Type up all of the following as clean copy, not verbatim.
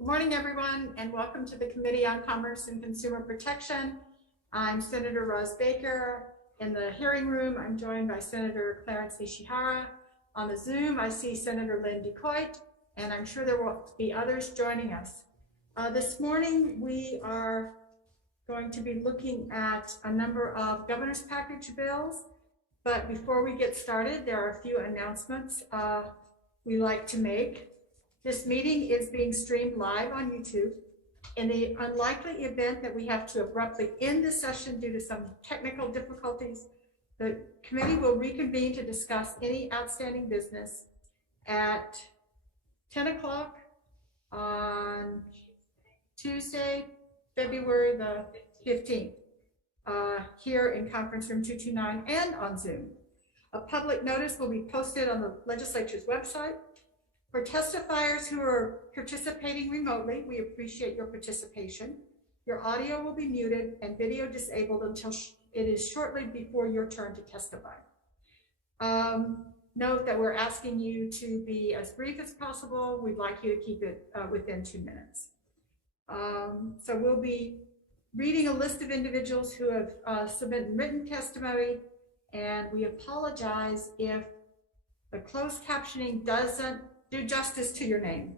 Good morning, everyone, and welcome to the Committee on Commerce and Consumer Protection. I'm Senator Roz Baker. In the hearing room, I'm joined by Senator Clarence Nishihara. On the Zoom, I see Senator Lynn DeCoit, and I'm sure there will be others joining us. This morning, we are going to be looking at a number of governor's package bills. But before we get started, there are a few announcements we like to make. This meeting is being streamed live on YouTube. In the unlikely event that we have to abruptly end the session due to some technical difficulties, the committee will reconvene to discuss any outstanding business at 10 o'clock on Tuesday, February the 15th, here in conference room 229 and on Zoom. A public notice will be posted on the legislature's website. For testifiers who are participating remotely, we appreciate your participation. Your audio will be muted and video disabled until it is shortly before your turn to testify. Note that we're asking you to be as brief as possible. We'd like you to keep it within 2 minutes. So we'll be reading a list of individuals who have submitted written testimony, and we apologize if the closed captioning doesn't do justice to your name.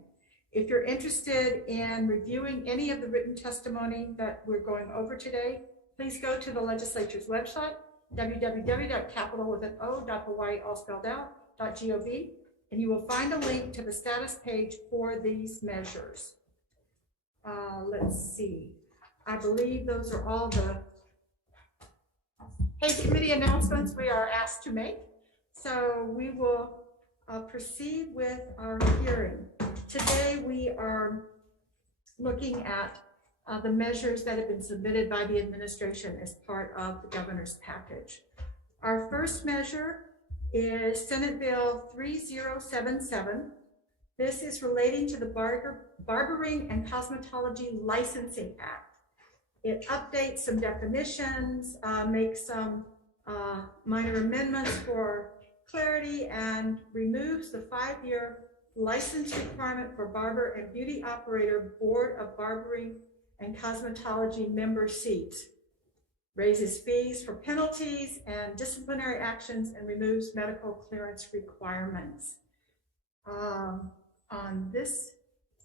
If you're interested in reviewing any of the written testimony that we're going over today, please go to the legislature's website, www.capital.hawaii.gov, and you will find a link to the status page for these measures. Let's see. I believe those are all the committee announcements we are asked to make. So we will proceed with our hearing. Today we are looking at the measures that have been submitted by the administration as part of the governor's package. Our first measure is Senate Bill 3077. This is relating to the Barbering and Cosmetology Licensing Act. It updates some definitions, makes some minor amendments for clarity, and removes the 5-year license requirement for barber and beauty operator board of barbering and cosmetology member seats, raises fees for penalties and disciplinary actions, and removes medical clearance requirements. On this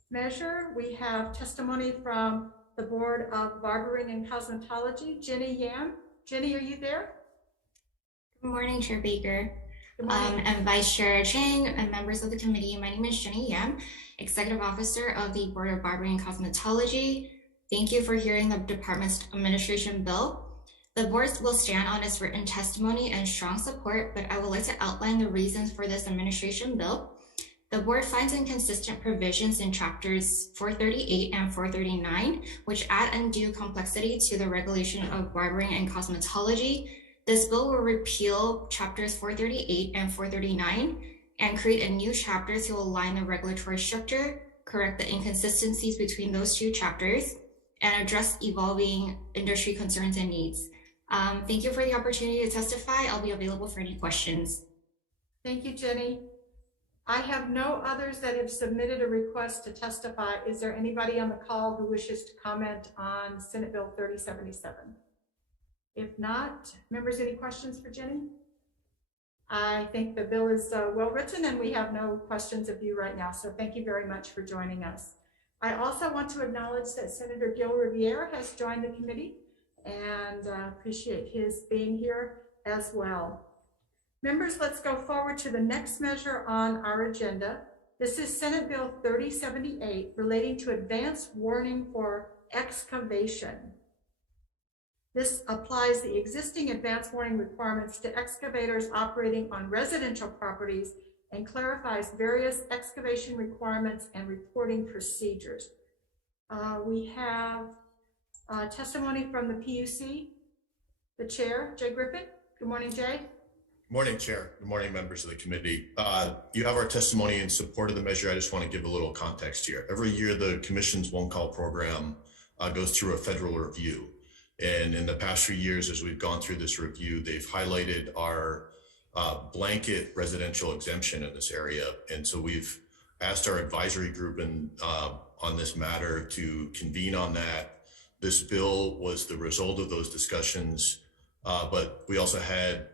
measure, we have testimony from the Board of Barbering and Cosmetology, Jenny Yam. Jenny, are you there? Good morning, Chair Baker. And Vice Chair Chang and members of the committee. My name is Jenny Yam, Executive Officer of the Board of Barbering and Cosmetology. Thank you for hearing the department's administration bill. The board will stand on its written testimony and strong support, but I would like to outline the reasons for this administration bill. The board finds inconsistent provisions in chapters 438 and 439, which add undue complexity to the regulation of barbering and cosmetology. This bill will repeal chapters 438 and 439 and create a new chapter to align the regulatory structure, correct the inconsistencies between those two chapters, and address evolving industry concerns and needs. Thank you for the opportunity to testify. I'll be available for any questions. Thank you, Jenny. I have no others that have submitted a request to testify. Is there anybody on the call who wishes to comment on Senate Bill 3077? If not, members, any questions for Jenny? I think the bill is well written and we have no questions of you right now. So thank you very much for joining us. I also want to acknowledge that Senator Gil Riviere has joined the committee and appreciate his being here as well. Members, let's go forward to the next measure on our agenda. This is Senate Bill 3078 relating to advance warning for excavation. This applies the existing advance warning requirements to excavators operating on residential properties and clarifies various excavation requirements and reporting procedures. We have testimony from the PUC, the chair, Jay Griffin. Good morning, Jay. Good morning, Chair. Good morning, members of the committee. You have our testimony in support of the measure. I just want to give a little context here. Every year, the Commission's One Call program goes through a federal review. And in the past few years, as we've gone through this review, they've highlighted our blanket residential exemption in this area. And so we've asked our advisory group and on this matter to convene on that. This bill was the result of those discussions, but we also had,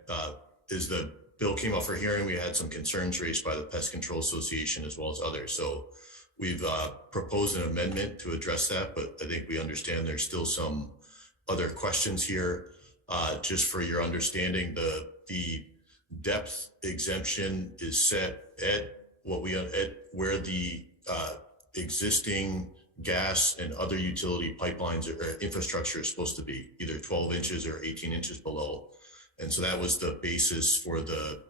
as the bill came up for hearing, we had some concerns raised by the Pest Control Association as well as others. So we've proposed an amendment to address that, but I think we understand there's still some other questions here. Just for your understanding, the depth exemption is set at where the existing gas and other utility pipelines or infrastructure is supposed to be, either 12 inches or 18 inches below. And so that was the basis for the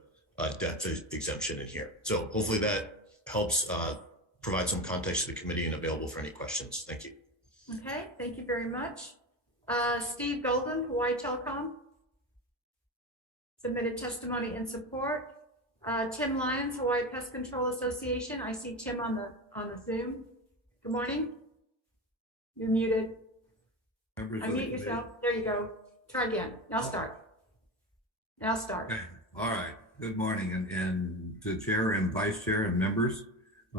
depth exemption in here. So hopefully that helps provide some context to the committee and available for any questions. Thank you. Okay, thank you very much. Steve Golden, Hawaii Telecom, submitted testimony in support. Tim Lyons, Hawaii Pest Control Association. I see Tim on the Zoom. Good morning. You're muted. Unmute yourself. There you go. Try again. Now start. Now start. Okay. All right. Good morning, and to Chair and Vice Chair and members.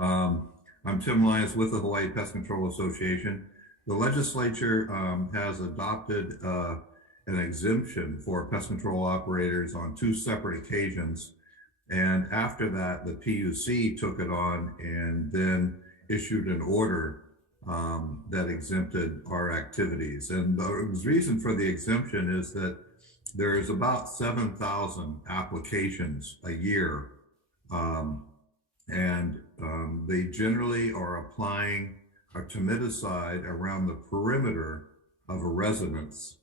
I'm Tim Lyons with the Hawaii Pest Control Association. The legislature has adopted an exemption for pest control operators on 2 separate occasions. And after that, the PUC took it on and then issued an order that exempted our activities. And the reason for the exemption is that there's about 7,000 applications a year. They generally are applying a timidicide around the perimeter of a residence,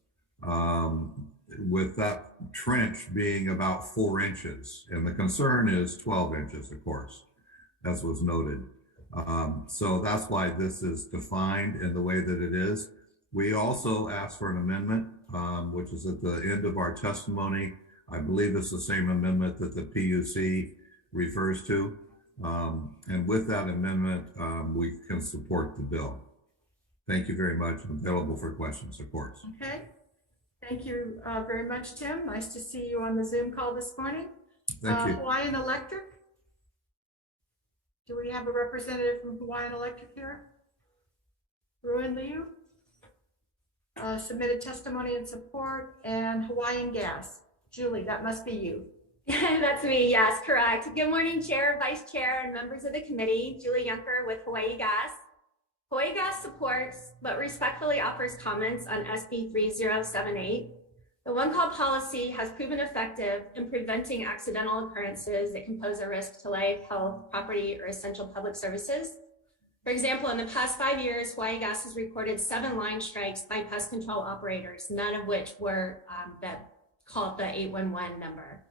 with that trench being about 4 inches. And the concern is 12 inches, of course, as was noted. So that's why this is defined in the way that it is. We also asked for an amendment, which is at the end of our testimony. I believe it's the same amendment that the PUC refers to. And with that amendment, we can support the bill. Thank you very much. I'm available for questions, of course. Okay. Thank you very much, Tim. Nice to see you on the Zoom call this morning. Thank you. Hawaiian Electric. Do we have a representative from Hawaiian Electric here? Ruin Liu. Submitted testimony in support. And Hawaiian Gas. Julie, that must be you. That's me, yes, correct. Good morning, Chair, Vice Chair, and members of the committee. Julie Yunker with Hawaii Gas. Hawaii Gas supports but respectfully offers comments on SB 3078. The one-call policy has proven effective in preventing accidental occurrences that can pose a risk to life, health, property, or essential public services. For example, in the past 5 years, Hawaii Gas has recorded 7 line strikes by pest control operators, none of which were that called the 811 number.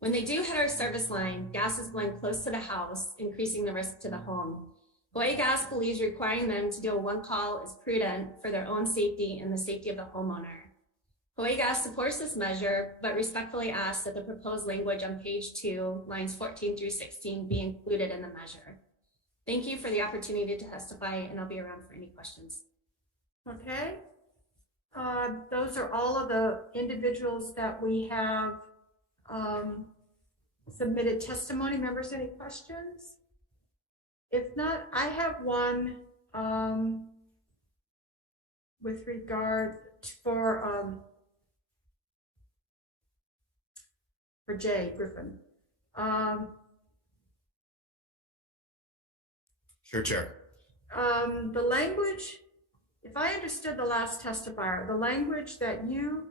When they do hit our service line, gas is blowing close to the house, increasing the risk to the home. Hawaii Gas believes requiring them to do a one call is prudent for their own safety and the safety of the homeowner. Hawaii Gas supports this measure, but respectfully asks that the proposed language on page 2, lines 14 through 16 be included in the measure. Thank you for the opportunity to testify, and I'll be around for any questions. Okay. Those are all of the individuals that we have submitted testimony. Members, any questions? If not, I have one with regard for Jay Griffin. Sure, Chair. The language, if I understood the last testifier, the language that you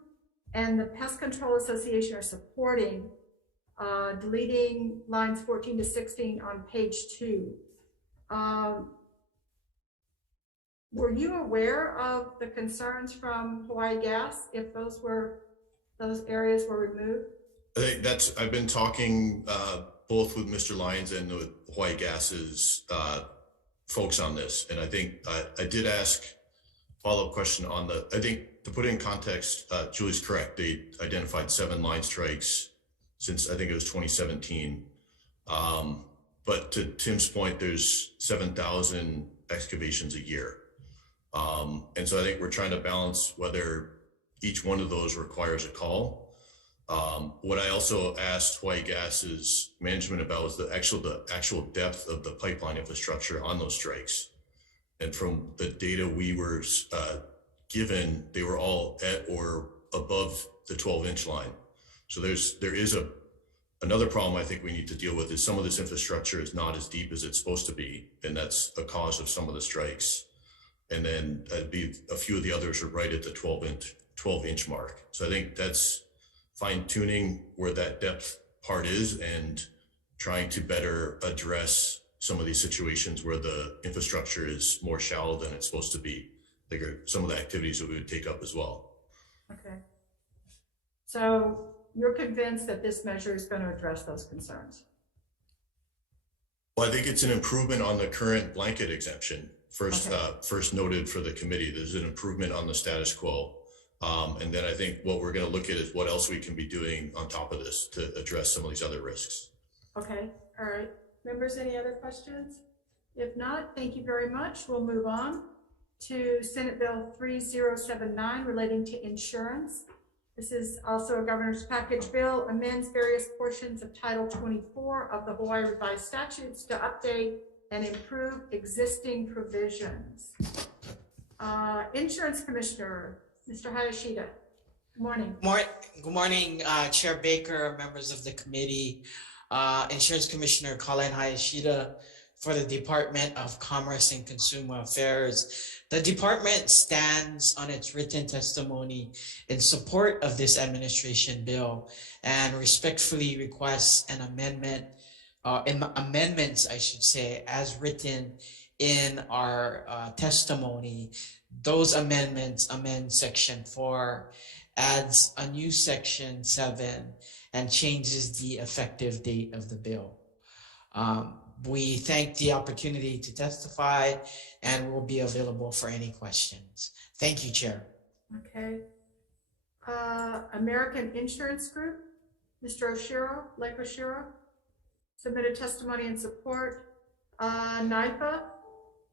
and the Pest Control Association are supporting, deleting lines 14 to 16 on page 2. Were you aware of the concerns from Hawaii Gas if those areas were removed? I think I've been talking both with Mr. Lyons and with Hawaii Gas's folks on this. And I think I did ask follow-up question on I think to put it in context, Julie's correct. They identified 7 line strikes since I think it was 2017. But to Tim's point, there's 7,000 excavations a year. And so I think we're trying to balance whether each one of those requires a call. What I also asked Hawaii Gas's management about was the actual depth of the pipeline infrastructure on those strikes. And from the data we were given, they were all at or above the 12-inch line. So there is another problem I think we need to deal with is some of this infrastructure is not as deep as it's supposed to be, and that's the cause of some of the strikes. And then a few of the others are right at the 12-inch mark. So I think that's fine-tuning where that depth part is and trying to better address some of these situations where the infrastructure is more shallow than it's supposed to be. I think are some of the activities that we would take up as well. Okay. So you're convinced that this measure is going to address those concerns? Well, I think it's an improvement on the current blanket exemption. First noted for the committee, there's an improvement on the status quo. And then I think what we're going to look at is what else we can be doing on top of this to address some of these other risks. Okay, all right. Members, any other questions? If not, thank you very much. We'll move on to Senate Bill 3079 relating to insurance. This is also a governor's package bill, amends various portions of Title 24 of the Hawaii Revised Statutes to update and improve existing provisions. Insurance Commissioner, Mr. Hayashida. Good morning. Good morning, Chair Baker, members of the committee, Insurance Commissioner Colin Hayashida for the Department of Commerce and Consumer Affairs. The department stands on its written testimony in support of this administration bill and respectfully requests an amendment, amendments, I should say, as written in our testimony. Those amendments amend Section 4, adds a new Section 7, and changes the effective date of the bill. We thank the opportunity to testify and will be available for any questions. Thank you, Chair. Okay. American Insurance Group, Mr. Oshiro, Lake Oshiro, submitted testimony in support. NIPA,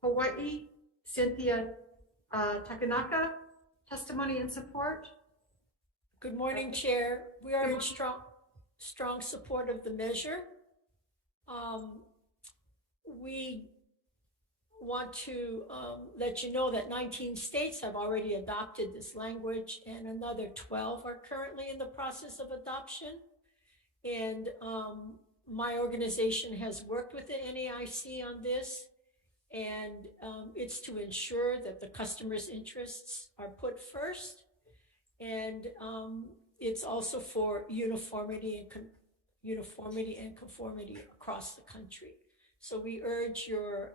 Hawai'i, Cynthia Takanaka, testimony in support. Good morning, Chair. We are in strong support of the measure. We want to let you know that 19 states have already adopted this language and another 12 are currently in the process of adoption. And my organization has worked with the NAIC on this, and it's to ensure that the customer's interests are put first. And it's also for uniformity and conformity across the country. So we urge your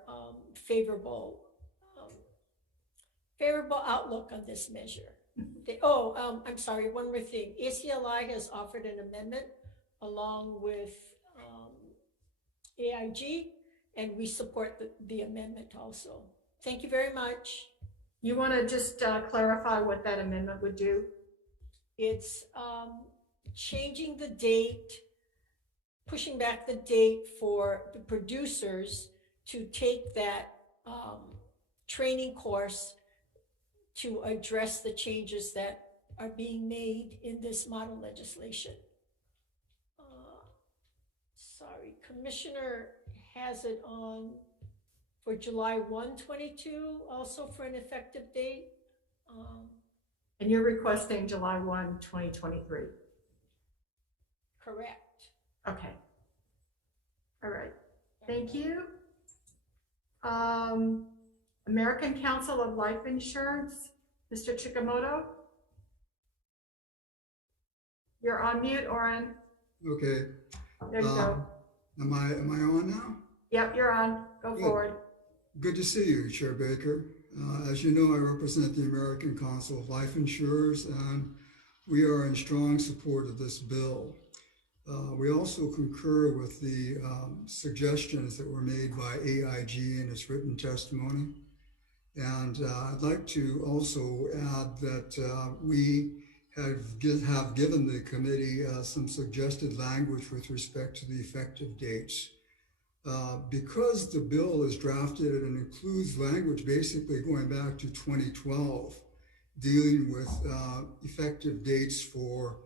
favorable outlook on this measure. I'm sorry, one more thing. ACLI has offered an amendment along with AIG, and we support the amendment also. Thank you very much. You want to just clarify what that amendment would do? It's changing the date, pushing back the date for the producers to take that training course to address the changes that are being made in this model legislation. Sorry, Commissioner has it on for July 1, 22, also for an effective date. And you're requesting July 1, 2023? Correct. Okay. All right. Thank you. American Council of Life Insurance, Mr. Chikamoto. You're on mute, Oren. Okay. There you go. Am I on now? Yep, you're on. Go forward. Good to see you, Chair Baker. As you know, I represent the American Council of Life Insurers, and we are in strong support of this bill. We also concur with the suggestions that were made by AIG in its written testimony. And I'd like to also add that we have given the committee some suggested language with respect to the effective dates. Because the bill is drafted and includes language basically going back to 2012, dealing with effective dates for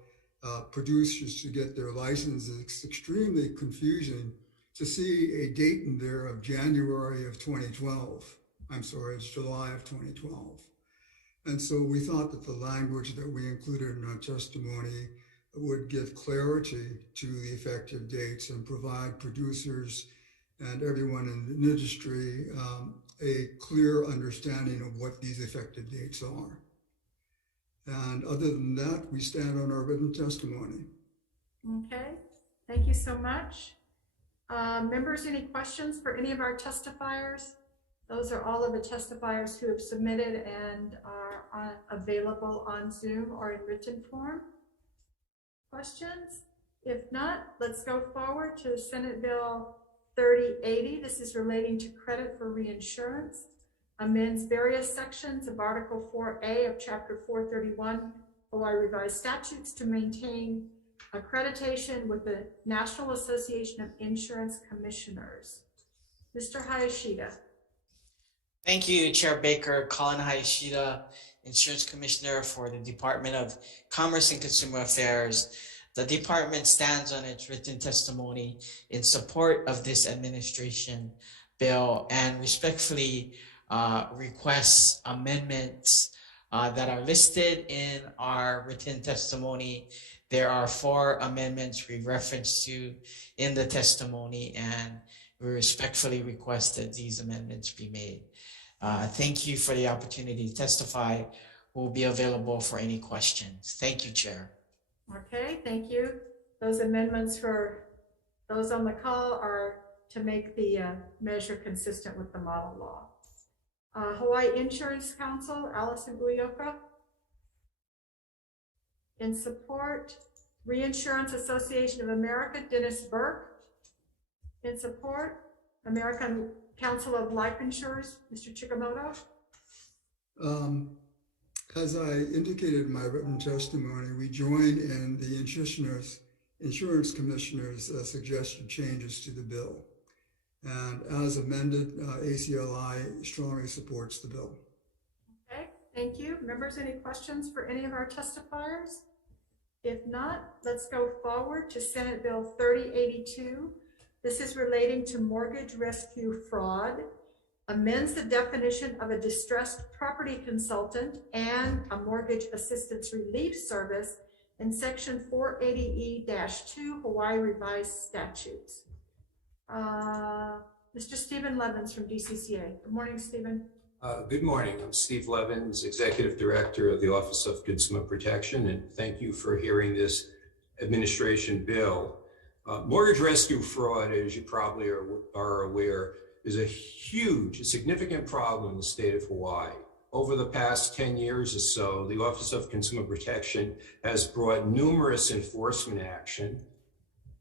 producers to get their licenses, it's extremely confusing to see a date in there of January of 2012. It's July of 2012. And so we thought that the language that we included in our testimony would give clarity to the effective dates and provide producers and everyone in the industry a clear understanding of what these effective dates are. And other than that, we stand on our written testimony. Okay, thank you so much. Members, any questions for any of our testifiers? Those are all of the testifiers who have submitted and are available on Zoom or in written form. Questions? If not, let's go forward to Senate Bill 3080. This is relating to credit for reinsurance. Amends various sections of Article 4A of Chapter 431 Hawaii Revised Statutes to maintain accreditation with the National Association of Insurance Commissioners. Mr. Hayashida. Thank you, Chair Baker. Colin Hayashida, Insurance Commissioner for the Department of Commerce and Consumer Affairs. The department stands on its written testimony in support of this administration bill and respectfully requests amendments that are listed in our written testimony. There are 4 amendments we referenced to in the testimony, and we respectfully request that these amendments be made. Thank you for the opportunity to testify. We'll be available for any questions. Thank you, Chair. Okay, thank you. Those amendments for those on the call are to make the measure consistent with the model law. Hawaii Insurance Council, Allison Uyoka. In support, Reinsurance Association of America, Dennis Burke. In support, American Council of Life Insurers, Mr. Chikamoto. As I indicated in my written testimony, we join in the Insurance Commissioner's suggested changes to the bill. And as amended, ACLI strongly supports the bill. Okay, thank you. Members, any questions for any of our testifiers? If not, let's go forward to Senate Bill 3082. This is relating to mortgage rescue fraud, amends the definition of a distressed property consultant and a mortgage assistance relief service in Section 480E-2 Hawaii Revised Statutes. Mr. Stephen Levins from DCCA. Good morning, Stephen. Good morning. I'm Steve Levins, Executive Director of the Office of Consumer Protection, and thank you for hearing this administration bill. Mortgage rescue fraud, as you probably are aware, is a huge, significant problem in the state of Hawaii. Over the past 10 years or so, the Office of Consumer Protection has brought numerous enforcement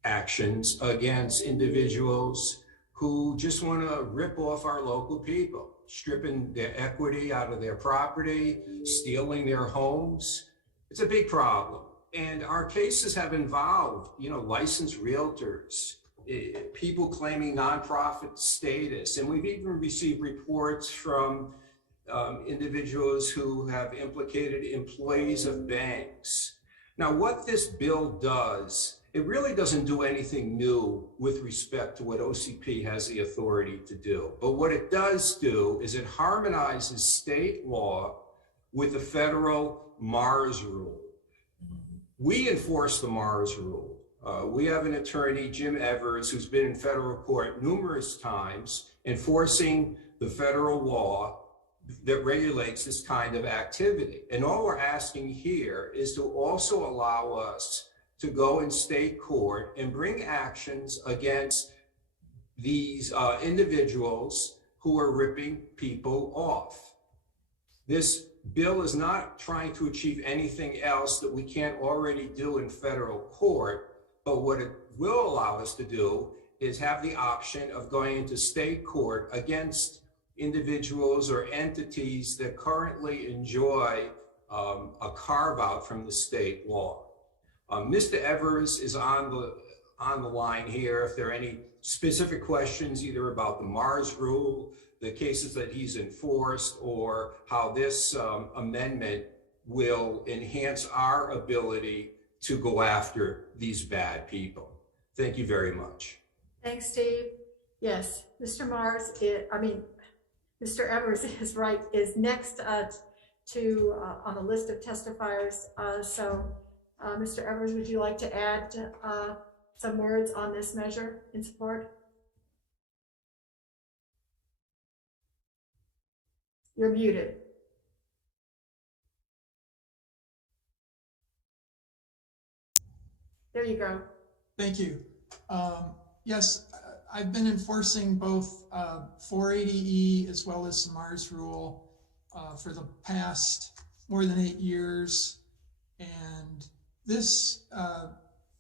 actions against individuals who just want to rip off our local people, stripping their equity out of their property, stealing their homes. It's a big problem. And our cases have involved, licensed realtors, people claiming nonprofit status. And we've even received reports from individuals who have implicated employees of banks. Now, what this bill does, it really doesn't do anything new with respect to what OCP has the authority to do. But what it does do is it harmonizes state law with the federal MARS rule. We enforce the MARS rule. We have an attorney, Jim Evers, who's been in federal court numerous times enforcing the federal law that regulates this kind of activity. And all we're asking here is to also allow us to go in state court and bring actions against these individuals who are ripping people off. This bill is not trying to achieve anything else that we can't already do in federal court, but what it will allow us to do is have the option of going into state court against individuals or entities that currently enjoy a carve out from the state law. Mr. Evers is on the line here. If there are any specific questions, either about the MARS rule, the cases that he's enforced, or how this amendment will enhance our ability to go after these bad people. Thank you very much. Thanks, Steve. Yes, Mr. Mars, Mr. Evers is next on the list of testifiers. Mr. Evers, would you like to add some words on this measure in support? You're muted. There you go. Thank you. Yes, I've been enforcing both 480E as well as the Mars rule for the past more than 8 years. And this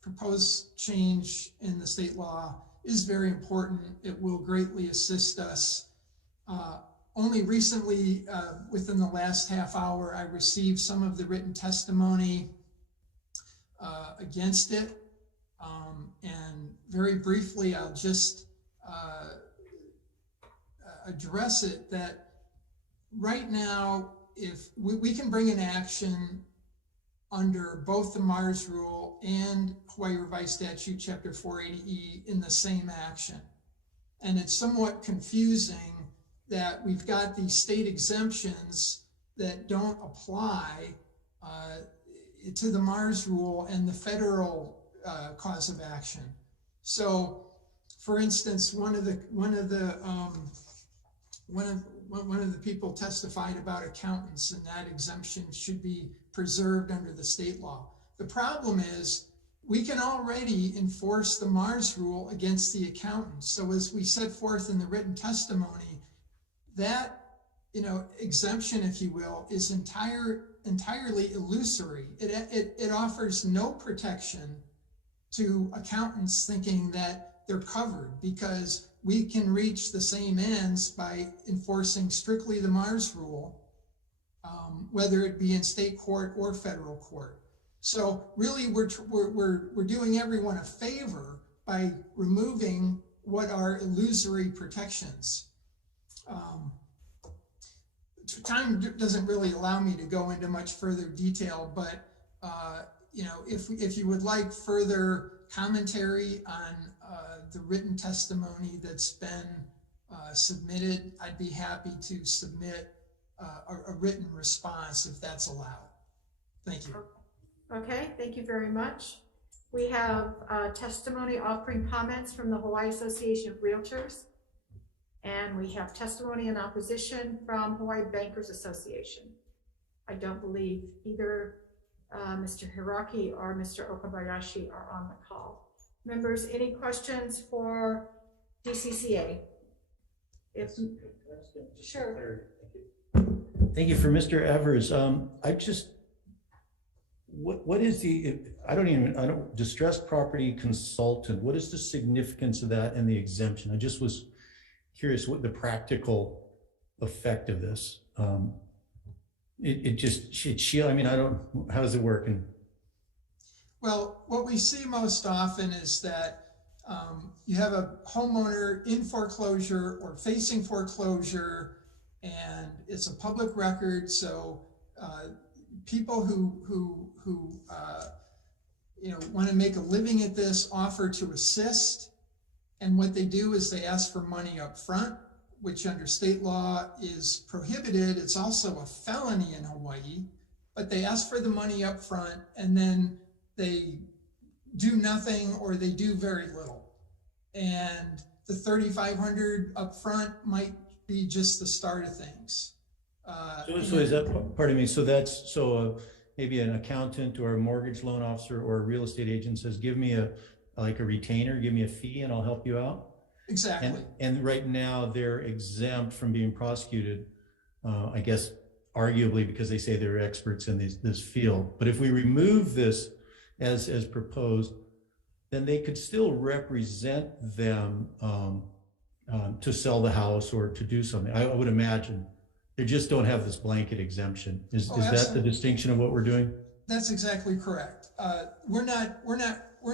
proposed change in the state law is very important. It will greatly assist us. Only recently, within the last half hour, I received some of the written testimony against it. And very briefly, I'll just address it that right now, if we can bring an action under both the Mars rule and Hawaii Revised Statute Chapter 480E in the same action. And it's somewhat confusing that we've got these state exemptions that don't apply to the Mars rule and the federal cause of action. So, for instance, one of the people testified about accountants, and that exemption should be preserved under the state law. The problem is we can already enforce the Mars rule against the accountants. So as we set forth in the written testimony, that exemption, if you will, is entirely illusory. It offers no protection to accountants thinking that they're covered, because we can reach the same ends by enforcing strictly the Mars rule, whether it be in state court or federal court. So really, we're doing everyone a favor by removing what are illusory protections. Time doesn't really allow me to go into much further detail, but if you would like further commentary on the written testimony that's been submitted, I'd be happy to submit a written response if that's allowed. Thank you. Okay, thank you very much. We have testimony offering comments from the Hawaii Association of Realtors, and we have testimony in opposition from Hawaii Bankers Association. I don't believe either Mr. Hiraki or Mr. Okabayashi are on the call. Members, any questions for DCCA? Sure. Thank you. For Mr. Evers. What is distressed property consultant, what is the significance of that and the exemption? I just was curious what the practical effect of this. How does it work? Well, what we see most often is that you have a homeowner in foreclosure or facing foreclosure, and it's a public record. So people who want to make a living at this offer to assist, and what they do is they ask for money up front, which under state law is prohibited. It's also a felony in Hawaii, but they ask for the money up front and then they do nothing or they do very little. And the $3,500 up front might be just the start of things. So is that, pardon me, so maybe an accountant or a mortgage loan officer or a real estate agent says, give me a retainer, give me a fee and I'll help you out? Exactly. And right now they're exempt from being prosecuted, I guess, arguably because they say they're experts in this field. But if we remove this as proposed, then they could still represent them to sell the house or to do something. I would imagine they just don't have this blanket exemption. Is that the distinction of what we're doing? That's exactly correct. We're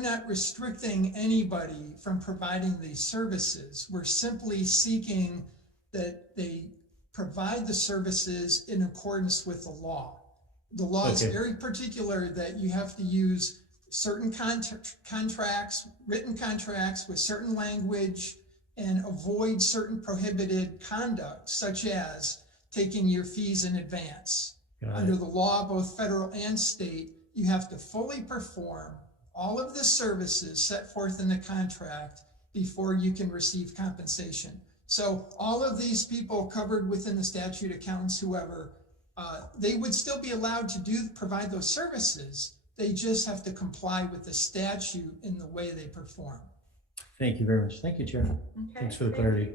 not restricting anybody from providing these services. We're simply seeking that they provide the services in accordance with the law. The law is very particular that you have to use certain contracts, written contracts with certain language, and avoid certain prohibited conduct, such as taking your fees in advance. Under the law, both federal and state, you have to fully perform all of the services set forth in the contract before you can receive compensation. So all of these people covered within the statute, accountants, whoever, they would still be allowed to provide those services. They just have to comply with the statute in the way they perform. Thank you very much. Thank you, Chair. Okay, Thanks for the thank clarity.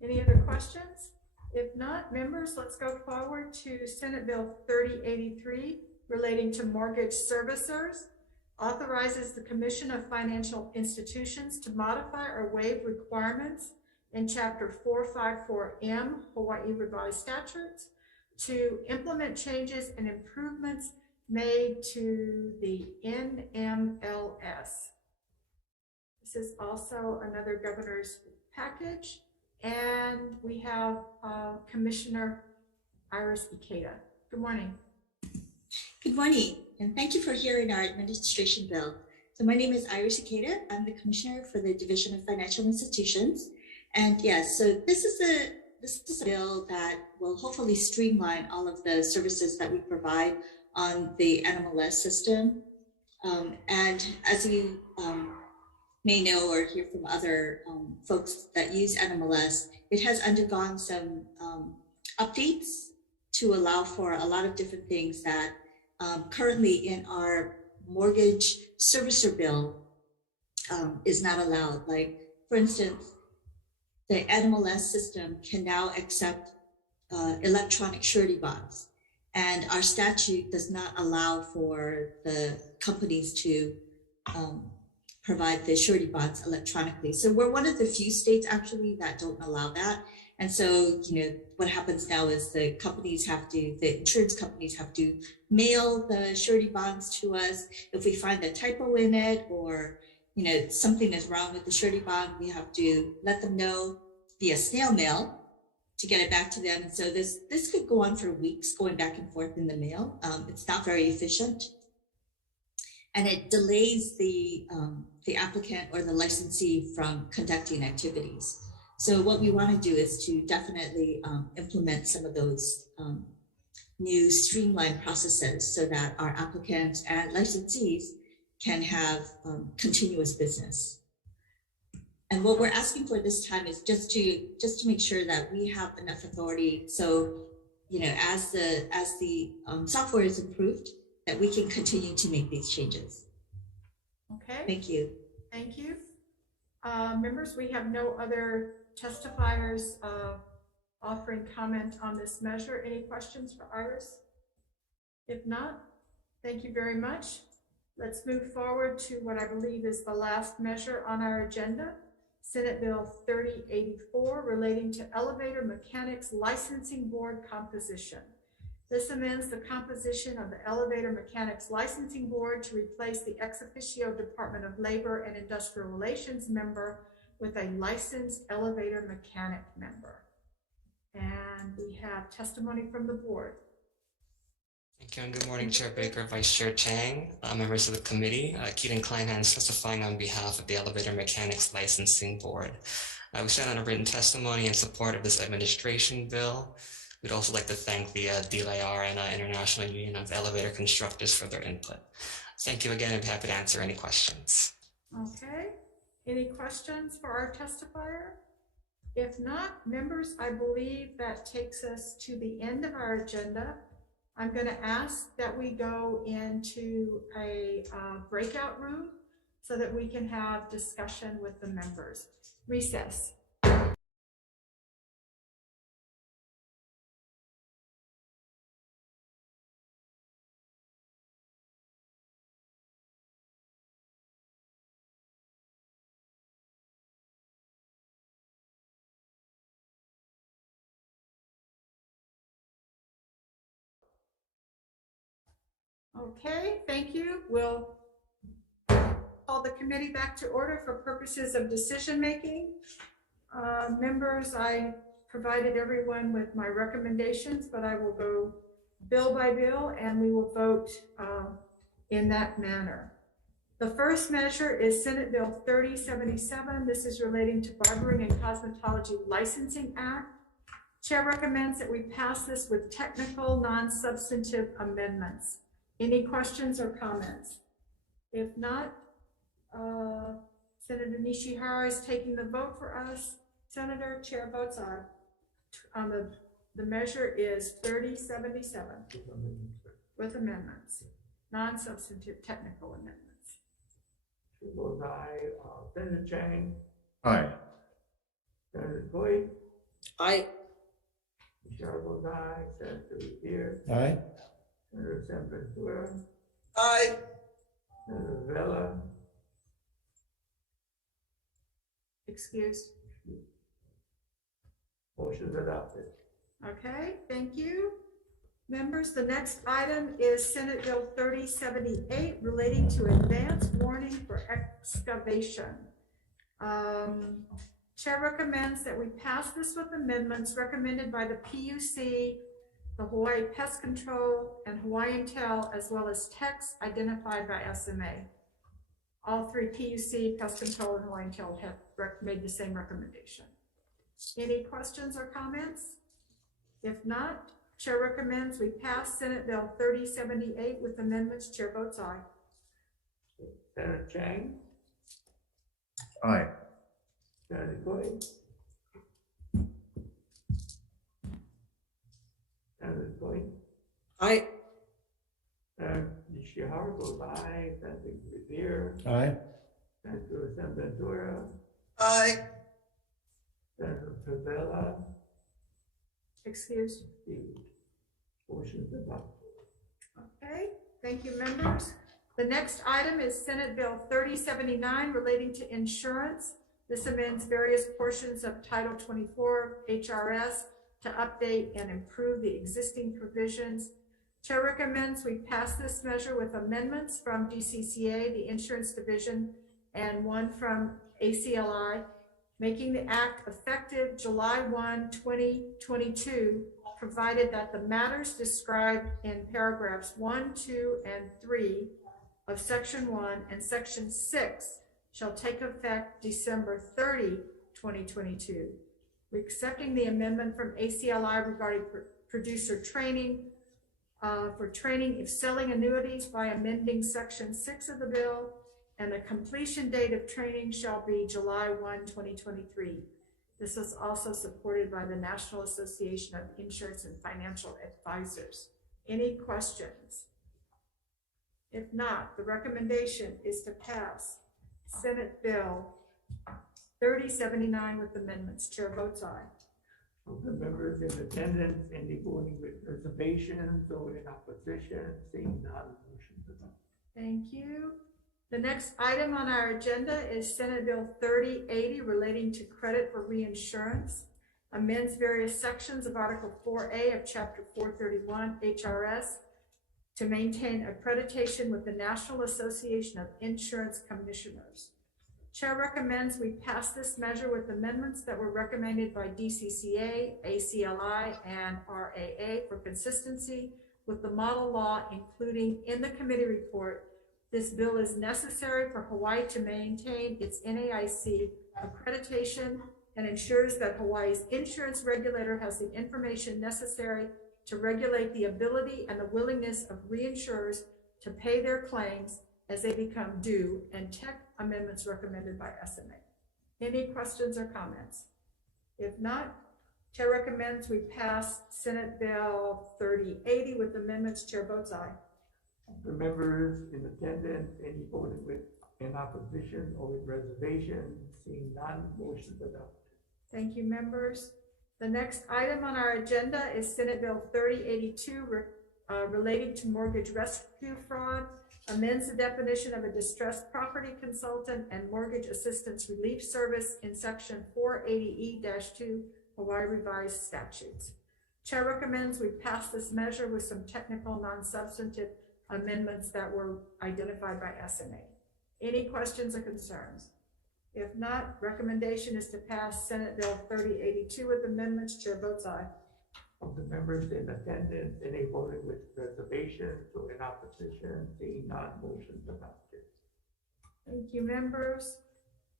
you. Any other questions? If not, members, let's go forward to Senate Bill 3083 relating to mortgage servicers. Authorizes the Commission of Financial Institutions to modify or waive requirements in Chapter 454M, Hawaii Revised Statutes, to implement changes and improvements made to the Nmls. This is also another governor's package, and we have Commissioner Iris Ikeda. Good morning. Good morning, and thank you for hearing our administration bill. So my name is Iris Ikeda. I'm the Commissioner for the Division of Financial Institutions. And yes, so this is a bill that will hopefully streamline all of the services that we provide on the Nmls system. And as you may know or hear from other folks that use Nmls, it has undergone some updates to allow for a lot of different things that currently in our mortgage servicer bill is not allowed. Like, for instance, the Nmls system can now accept electronic surety bonds, and our statute does not allow for the companies to provide the surety bonds electronically. So we're one of the few states actually that don't allow that. And so, what happens now is the insurance companies have to mail the surety bonds to us. If we find a typo in it or, something is wrong with the surety bond, we have to let them know via snail mail to get it back to them. And so this could go on for weeks, going back and forth in the mail. It's not very efficient. And it delays the applicant or the licensee from conducting activities. So what we want to do is to definitely implement some of those new streamlined processes so that our applicants and licensees can have continuous business. And what we're asking for this time is just to make sure that we have enough authority. So, as the software is improved, that we can continue to make these changes. Okay. Thank you. Thank you. Members, we have no other testifiers offering comment on this measure. Any questions for Iris? If not, thank you very much. Let's move forward to what I believe is the last measure on our agenda, Senate Bill 3084, relating to Elevator Mechanics Licensing Board composition. This amends the composition of the Elevator Mechanics Licensing Board to replace the ex officio Department of Labor and Industrial Relations member with a licensed elevator mechanic member. And we have testimony from the board. Thank you, and good morning, Chair Baker, Vice Chair Chang, members of the committee. Keaton Kleinhan is testifying on behalf of the Elevator Mechanics Licensing Board. We stand on a written testimony in support of this administration bill. We'd also like to thank the DLIR and International Union of Elevator Constructors for their input. Thank you again, and happy to answer any questions. Okay, any questions for our testifier? If not, members, I believe that takes us to the end of our agenda. I'm going to ask that we go into a breakout room so that we can have discussion with the members. Recess. Okay, thank you. We'll call the committee back to order for purposes of decision making. Members, I provided everyone with my recommendations, but I will go bill by bill and we will vote in that manner. The first measure is Senate Bill 3077. This is relating to Barbering and Cosmetology Licensing Act. Chair recommends that we pass this with technical, non-substantive amendments. Any questions or comments? If not, Senator Nishihara is taking the vote for us. Senator, chair votes aye. The measure is 3077 with amendments, non-substantive technical amendments. Votes aye. Senator Chang, Aye. Senator Boyd, Aye. Chair votes aye. Senator Revere, Aye. Senator San Ventura, Aye. Senator Vela, Excused. motion is adopted. Okay, thank you. Members, the next item is Senate Bill 3078 relating to advance warning for excavation. Chair recommends that we pass this with amendments recommended by the PUC, the Hawaii Pest Control, and Hawaiian Tel, as well as text identified by SMA. All three PUC, Pest Control, and Hawaiian Tel have made the same recommendation. Any questions or comments? If not, Chair recommends we pass Senate Bill 3078 with amendments. Chair votes aye. Senator Chang, Aye. Senator Boyd, Senator Boyd, Aye. Senator Nishihara votes aye. Senator Revere, Aye. Senator San Ventura, Aye. Senator Vela, Excused. motion is adopted. Okay, thank you, members. The next item is Senate Bill 3079 relating to insurance. This amends various portions of Title 24 HRS to update and improve the existing provisions. Chair recommends we pass this measure with amendments from DCCA, the Insurance Division, and one from ACLI, making the act effective July 1, 2022, provided that the matters described in paragraphs 1, 2, and 3 of Section 1 and Section 6 shall take effect December 30, 2022. We're accepting the amendment from ACLI regarding producer training for training if selling annuities by amending Section 6 of the bill, and the completion date of training shall be July 1, 2023. This is also supported by the National Association of Insurance and Financial Advisors. Any questions? If not, the recommendation is to pass Senate Bill 3079 with amendments. Chair votes aye. Of the members in attendance, any voting with reservations or in opposition, seeing none, motion is adopted. Thank you. The next item on our agenda is Senate Bill 3080 relating to credit for reinsurance, amends various sections of Article 4A of Chapter 431 HRS to maintain accreditation with the National Association of Insurance Commissioners. Chair recommends we pass this measure with amendments that were recommended by DCCA, ACLI, and RAA for consistency with the model law, including in the committee report. This bill is necessary for Hawaii to maintain its NAIC accreditation and ensures that Hawaii's insurance regulator has the information necessary to regulate the ability and the willingness of reinsurers to pay their claims as they become due, and tech amendments recommended by SMA. Any questions or comments? If not, Chair recommends we pass Senate Bill 3080 with amendments. Chair votes aye. The members in attendance, any voting with in opposition or with reservation, seeing none, motion is adopted. Thank you, members. The next item on our agenda is Senate Bill 3082 relating to mortgage rescue fraud, amends the definition of a distressed property consultant and mortgage assistance relief service in Section 480E-2 Hawaii Revised Statutes. Chair recommends we pass this measure with some technical, non-substantive amendments that were identified by SMA. Any questions or concerns? If not, recommendation is to pass Senate Bill 3082 with amendments. Chair votes aye. Of the members in attendance, any voting with reservations or in opposition, seeing none, motion is adopted. Thank you, members.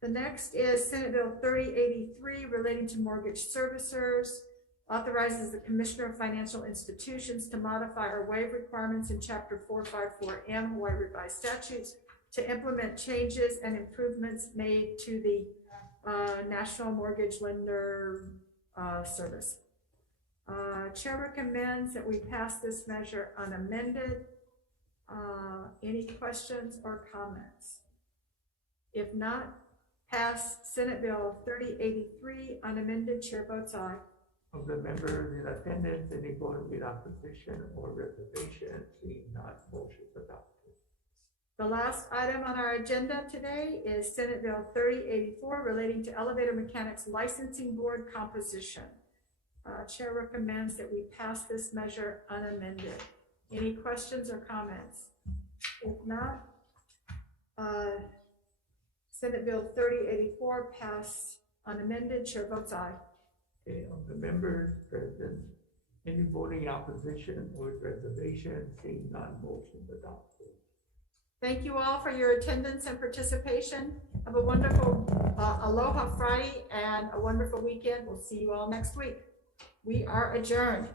The next is Senate Bill 3083 relating to mortgage servicers. Authorizes the Commissioner of Financial Institutions to modify or waive requirements in Chapter 454M Hawaii Revised Statutes to implement changes and improvements made to the National Mortgage Lender Service. Chair recommends that we pass this measure unamended. Any questions or comments? If not, pass Senate Bill 3083 unamended. Chair votes aye. Of the members in attendance, any voting with opposition or reservation, seeing none, motion is adopted. The last item on our agenda today is Senate Bill 3084 relating to Elevator Mechanics Licensing Board composition. Chair recommends that we pass this measure unamended. Any questions or comments? If not, Senate Bill 3084 pass unamended. Chair votes aye. Okay, of the members present, any voting in opposition or reservation, seeing none, motion is adopted. Thank you all for your attendance and participation. Have a wonderful Aloha Friday and a wonderful weekend. We'll see you all next week. We are adjourned.